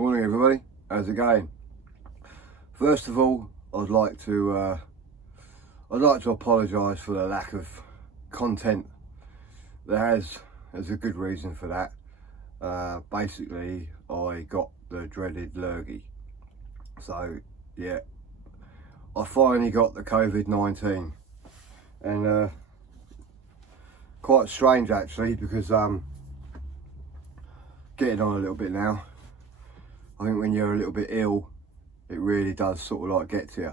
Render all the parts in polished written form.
Morning everybody, how's it going? First of all, I'd like to apologise for the lack of content. There's a good reason for that. Basically, I got the dreaded lurgy. So yeah, I finally got the COVID-19, and quite strange actually, because getting on a little bit now. I think when you're a little bit ill, it really does sort of like get to you.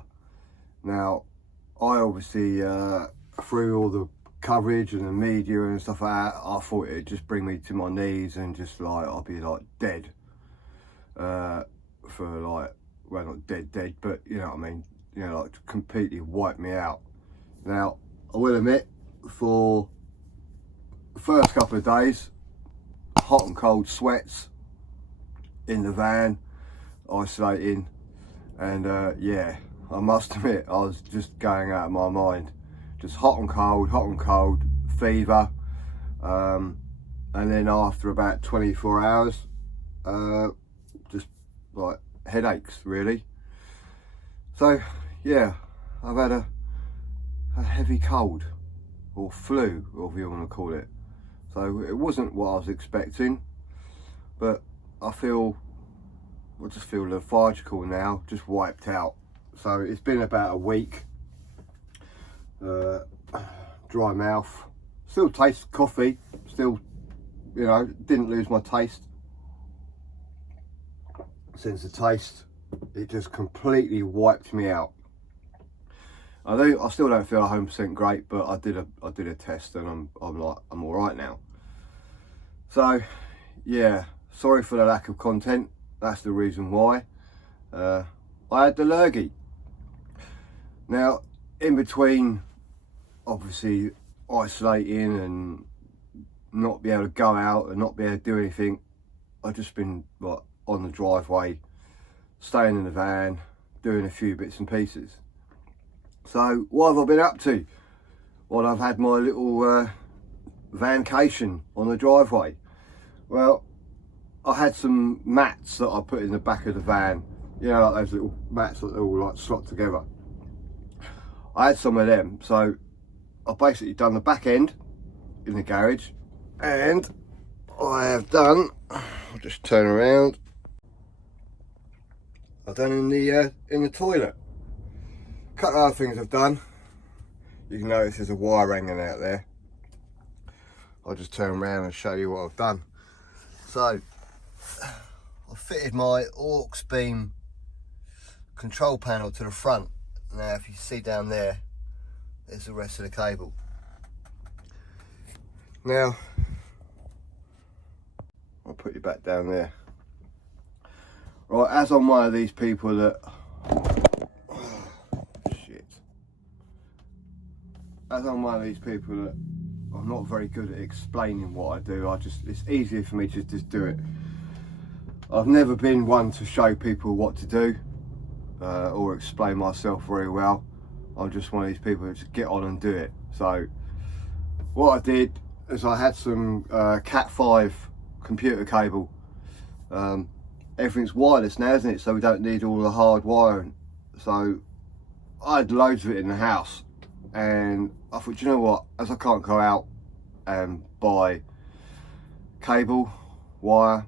Now, I obviously, through all the coverage and the media and stuff like that, I thought it'd just bring me to my knees and just like, I'll be like dead. For like, well not dead, but you know what I mean, you know, like completely wipe me out. Now, I will admit, for the first couple of days, hot and cold sweats in the van, isolating, and yeah, I must admit, I was just going out of my mind. Just hot and cold, fever, and then after about 24 hours, just like headaches really. So yeah, I've had a heavy cold, or flu, or whatever you want to call it. So it wasn't what I was expecting, but I just feel lethargical now, just wiped out. So it's been about a week. Dry mouth, still taste coffee, still, you know, didn't lose my taste. Since the taste, it just completely wiped me out. I still don't feel 100% great, but I did a test and I'm all right now. So yeah, sorry for the lack of content. That's the reason why. I had the lurgy. Now, in between, obviously isolating and not be able to go out and not be able to do anything, I've just been like on the driveway, staying in the van, doing a few bits and pieces. So what have I been up to? Well, I've had my little vancation on the driveway. Well, I had some mats that I put in the back of the van, you know, like those little mats that all like slot together. I had some of them, so I've basically done the back end in the garage, and I have done, I'll just turn around, I've done in the toilet. A couple of other things I've done. You can notice there's a wire hanging out there. I'll just turn around and show you what I've done. So I fitted my aux beam control panel to the front. Now if you see down there, there's the rest of the cable. Now I'll put you back down there. Right, as I'm one of these people that as I'm one of these people that I'm not very good at explaining what I do. It's easier for me to just do it. I've never been one to show people what to do or explain myself very well. I'm just one of these people that just get on and do it. So what I did is I had some Cat 5 computer cable. Everything's wireless now, isn't it? So we don't need all the hard wiring. So I had loads of it in the house, and I thought, you know what, as I can't go out and buy cable, wire,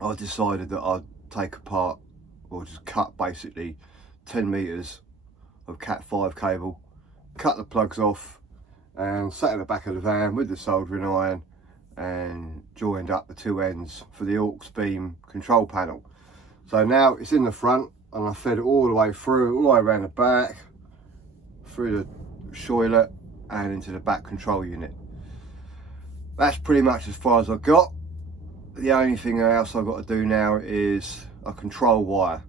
I decided that I'd take apart, or just cut basically 10 meters of Cat 5 cable, cut the plugs off, and sat in the back of the van with the soldering iron and joined up the two ends for the aux beam control panel. So now it's in the front, and I fed it all the way through, all the way around the back, through the toilet and into the back control unit. That's pretty much as far as I got. The only thing else I've got to do now is a control wire.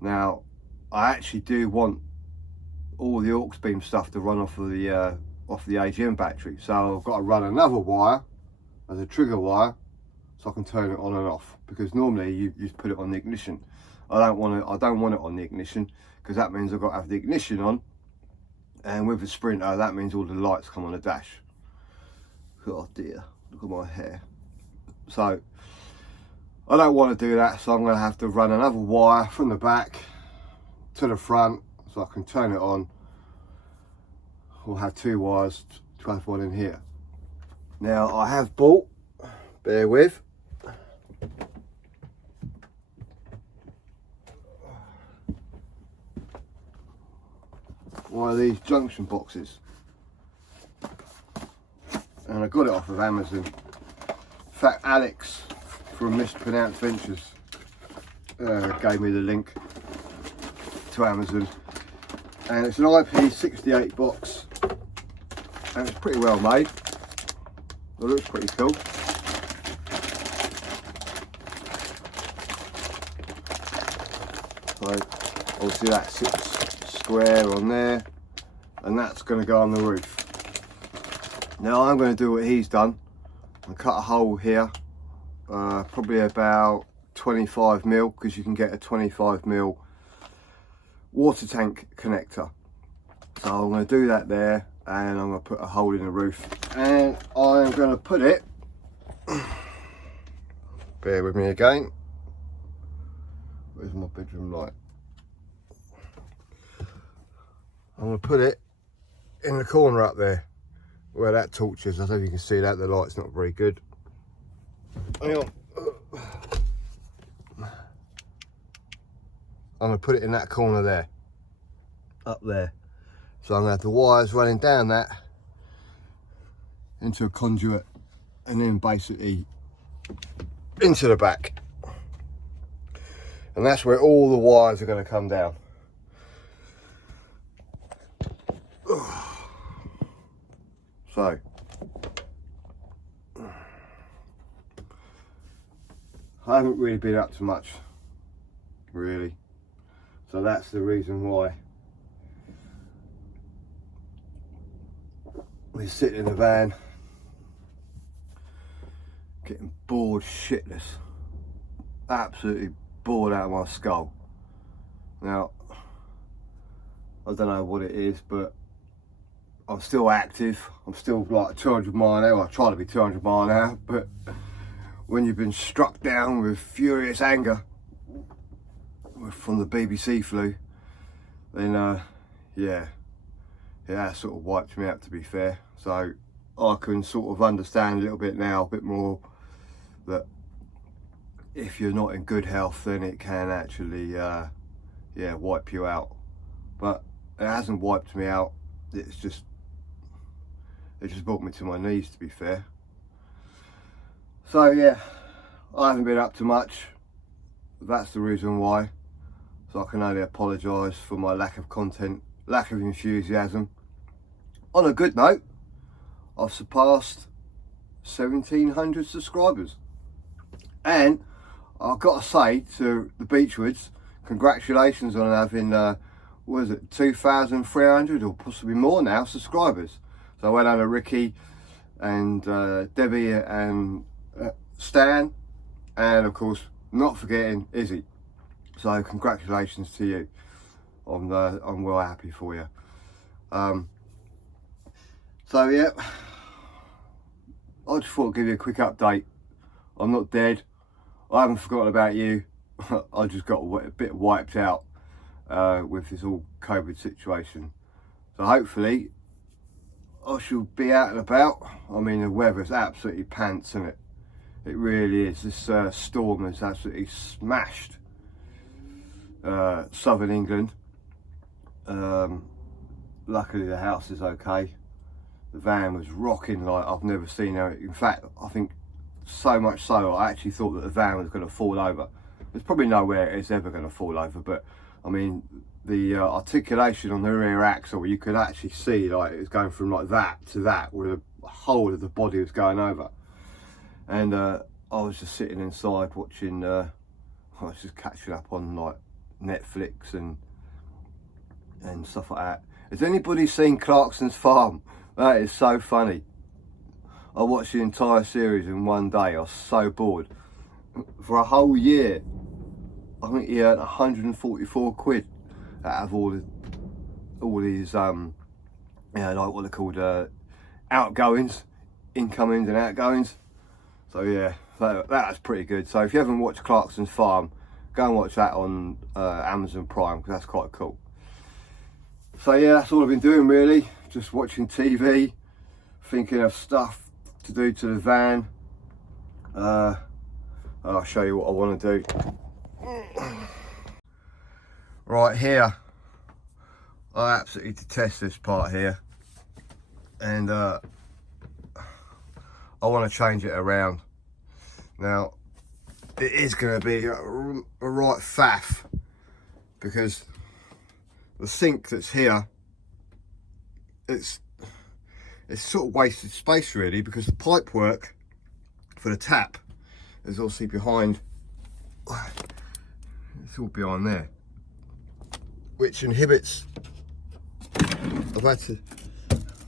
Now I actually do want all the aux beam stuff to run off of the AGM battery, so I've got to run another wire as a trigger wire so I can turn it on and off, because normally you just put it on the ignition. I don't want it on the ignition, because that means I've got to have the ignition on, and with the Sprinter that means all the lights come on the dash. Oh dear, look at my hair. So I don't want to do that, so I'm going to have to run another wire from the back to the front so I can turn it on. We'll have two wires to have one in here. Now I have bought, bear with, one of these junction boxes, and I got it off of Amazon. In fact, Alex from Mispronounced Ventures gave me the link to Amazon, and it's an IP68 box, and it's pretty well made. It looks pretty cool. So obviously that sits square on there, and that's going to go on the roof. Now I'm going to do what he's done and cut a hole here, probably about 25 mil, because you can get a 25 mil water tank connector. So I'm going to do that there, and I'm going to put a hole in the roof, and I'm going to put it, bear with me again, where's my bedroom light? I'm going to put it in the corner up there where that torch is. I don't know if you can see that, the light's not very good. Hang on. I'm going to put it in that corner there, up there. So I'm going to have the wires running down that into a conduit, and then basically into the back. And that's where all the wires are going to come down. So I haven't really been up to much, really. So that's the reason why we sit in the van, getting bored shitless, absolutely bored out of my skull. Now, I don't know what it is, but I'm still active. I'm still like 200 mile an hour. I try to be 200 mile an hour, but when you've been struck down with furious anger from the BBC flu, then yeah, that sort of wiped me out, to be fair. So I can sort of understand a little bit now, a bit more, that if you're not in good health, then it can actually yeah, wipe you out. But it hasn't wiped me out. It just brought me to my knees, to be fair. So yeah, I haven't been up to much. That's the reason why. So I can only apologise for my lack of content, lack of enthusiasm. On a good note, I've surpassed 1,700 subscribers. And I've got to say to the Beechwoods, congratulations on having, what is it, 2,300 or possibly more now subscribers. So well done to Ricky and Debbie and Stan, and of course not forgetting Izzy. So congratulations to you. I'm well happy for you. So yeah, I just thought I'd give you a quick update. I'm not dead. I haven't forgotten about you. I just got a bit wiped out with this whole COVID situation. So hopefully I shall be out and about. I mean, the weather's absolutely pants, isn't it? It really is. This storm has absolutely smashed southern England. Luckily the house is okay. The van was rocking like I've never seen it. In fact, I think so much so I actually thought that the van was going to fall over. There's probably nowhere it's ever going to fall over, but I mean, the articulation on the rear axle, you could actually see like it was going from like that to that, where the whole of the body was going over. And I was just sitting inside watching, I was just catching up on like Netflix and stuff like that. Has anybody seen Clarkson's Farm? That is so funny. I watched the entire series in one day. I was so bored. For a whole year, I think he earned 144 quid out of all these, you know, like what they're called, outgoings, incomings and outgoings. So yeah, So that's pretty good. So if you haven't watched Clarkson's Farm, go and watch that on Amazon Prime, because that's quite cool. So yeah, that's all I've been doing really, just watching TV, thinking of stuff to do to the van. I'll show you what I want to do. Right here, I absolutely detest this part here, and I want to change it around. Now, it is going to be a right faff, because the sink that's here, it's sort of wasted space really, because the pipe work for the tap is obviously behind, it's all behind there, which inhibits. I've had to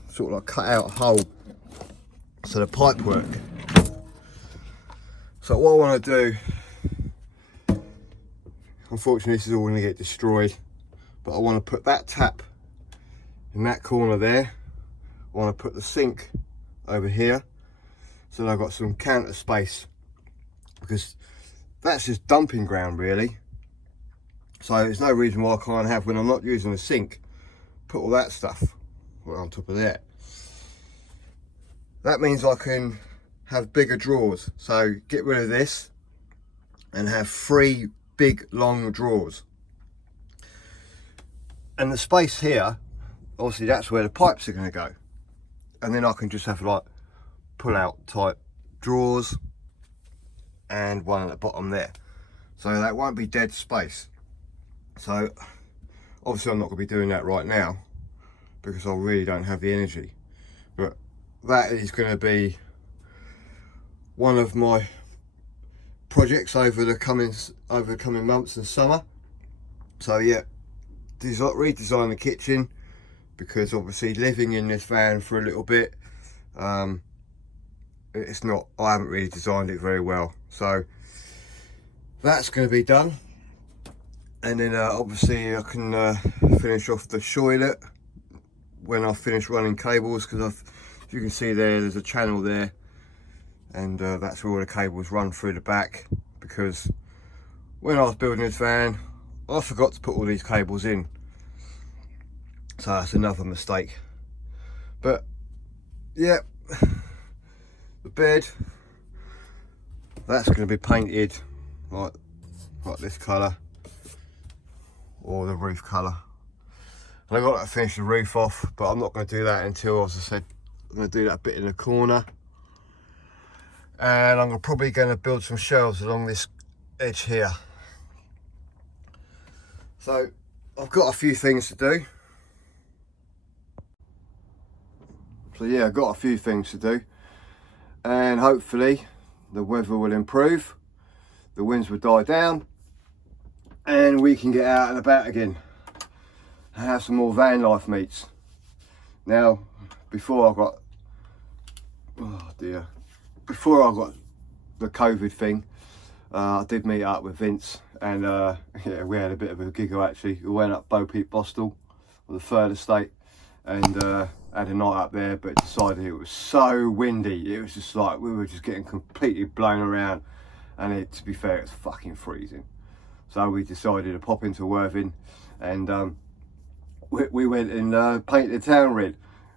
sort of like cut out a hole so the pipe work. So what I want to do, unfortunately this is all going to get destroyed, but I want to put that tap in that corner there. I want to put the sink over here, so that I've got some counter space, because that's just dumping ground really. So there's no reason why I can't have, when I'm not using the sink, put all that stuff on top of that. That means I can have bigger drawers. So get rid of this and have 3 big long drawers. And the space here, obviously that's where the pipes are going to go. And then I can just have like pull out type drawers and one at the bottom there. So that won't be dead space. So obviously I'm not going to be doing that right now, because I really don't have the energy. But that is going to be one of my projects over the coming months and summer. So yeah, redesign the kitchen, because obviously living in this van for a little bit, it's not, I haven't really designed it very well. So that's going to be done, and then obviously I can finish off the toilet when I finish running cables, because as you can see there's a channel there, and that's where all the cables run through the back, because when I was building this van I forgot to put all these cables in, so that's another mistake. But yeah, the bed, that's going to be painted like this colour, or the roof colour. And I've got to finish the roof off, but I'm not going to do that until, as I said, I'm going to do that bit in the corner. And I'm probably going to build some shelves along this edge here. So I've got a few things to do. So yeah, I've got a few things to do, and hopefully the weather will improve, the winds will die down, and we can get out and about again and have some more van life meets. Now, before I got the COVID thing, I did meet up with Vince, and yeah, we had a bit of a giggle actually. We went up Bo Peep Bostel, or the third estate, and had a night up there, but decided it was so windy. It was just like, we were just getting completely blown around, and to be fair, it's fucking freezing. So we decided to pop into Worthing, and we went and painted the town red.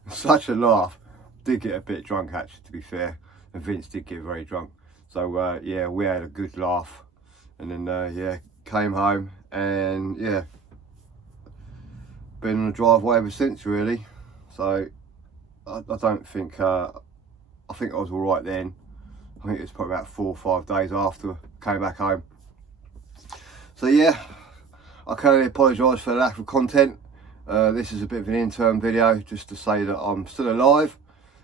Such a laugh. Did get a bit drunk actually, to be fair, and Vince did get very drunk. So yeah, we had a good laugh, and then yeah, came home, and yeah, been on the driveway ever since really. So I don't think, I think I was all right then. I think it was probably about 4 or 5 days after I came back home. So yeah, I can only apologise for the lack of content. This is a bit of an interim video, just to say that I'm still alive,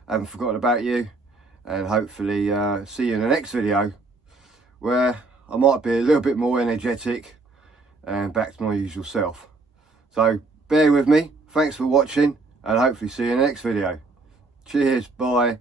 I haven't forgotten about you, and hopefully see you in the next video, where I might be a little bit more energetic and back to my usual self. So bear with me, thanks for watching, and hopefully see you in the next video. Cheers, bye.